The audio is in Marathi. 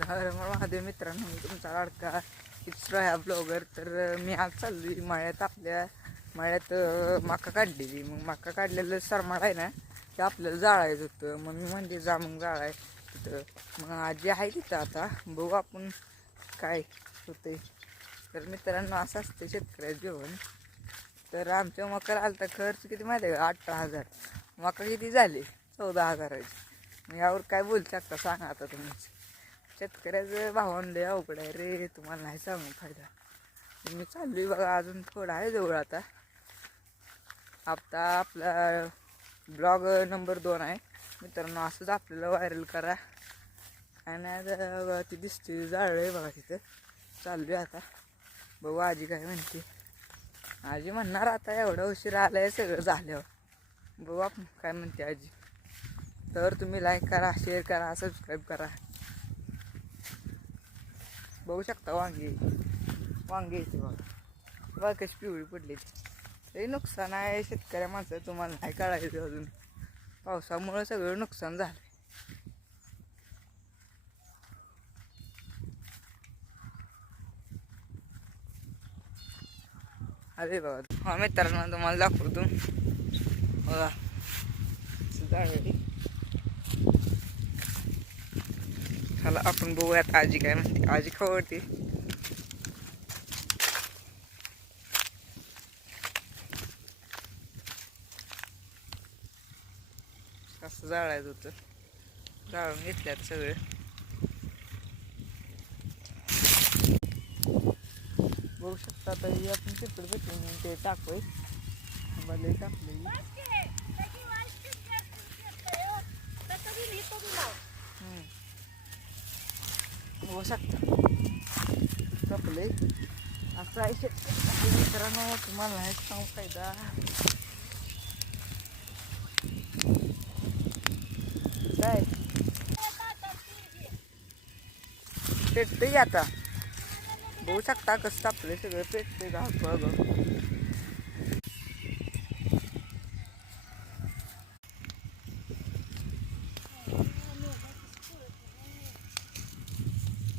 तर हर महादेव मित्रांनो मी तुमचा लाडका इप्सरा ह्या ब्लॉगर तर मी आज चालली मळ्यात आपल्या मळ्यात अं, मका काढलेली. मग मका काढलेलं सरमाळ आहे ना ते आपल्याला जाळायचं होतं. मग मी म्हणते जा मग जाळाय. तिथं मग आजी आहे तिथं आता. बघू आपण काय होतंय. तर मित्रांनो असं असतं शेतकऱ्याचं जेवण. तर आमच्या मकाला आलता खर्च किती माहिती आहे का? अठरा हजार. मका किती झाले? चौदा हजाराची. मग यावर काय बोलू शकता सांगा आता तुम्ही. शेतकऱ्याचं भावानं लय अवघड आहे रे तुम्हाला नाही सांगू फायदा. मी चाललोय बघा अजून थोडा आहे जवळ आता. आता आपला ब्लॉग नंबर दोन आहे. मित्रांनो असंच आपल्याला व्हायरल करा. आणि आता बघा ती दिसते जाळलं आहे बघा तिथं. चाललोय आता. बघू आजी काय म्हणते. आजी म्हणणार आता एवढं उशीर आलाय सगळं झाल्यावर. बघू आपण काय म्हणते आजी. तर तुम्ही लाईक करा शेअर करा सबस्क्राईब करा. बघू शकता वांगी. वांगी येते बघा. बघा कशी पिवळी पडली तरी नुकसान आहे शेतकऱ्या माणसं तुम्हाला नाही काढायचं अजून. पावसामुळं सगळं नुकसान झालं अरे बाबा हा मित्रांनो तुम्हाला दाखवतो. बघा. चला आपण बघूयात आजी काय म्हणते. आजी खवडते कसं जाळायचं होतं. जाळून घेतल्यात सगळे. बघू शकता आता हे आपण चिपड भेटून ते टाकूय. मला टाकलं. बघू शकता कपले असं आहे शेतकरी मित्रांनो तुम्हाला नाही सांगू फायदा काय? पेटते आता. बघू शकता कसं आपले सगळं पेटते घाल बघ.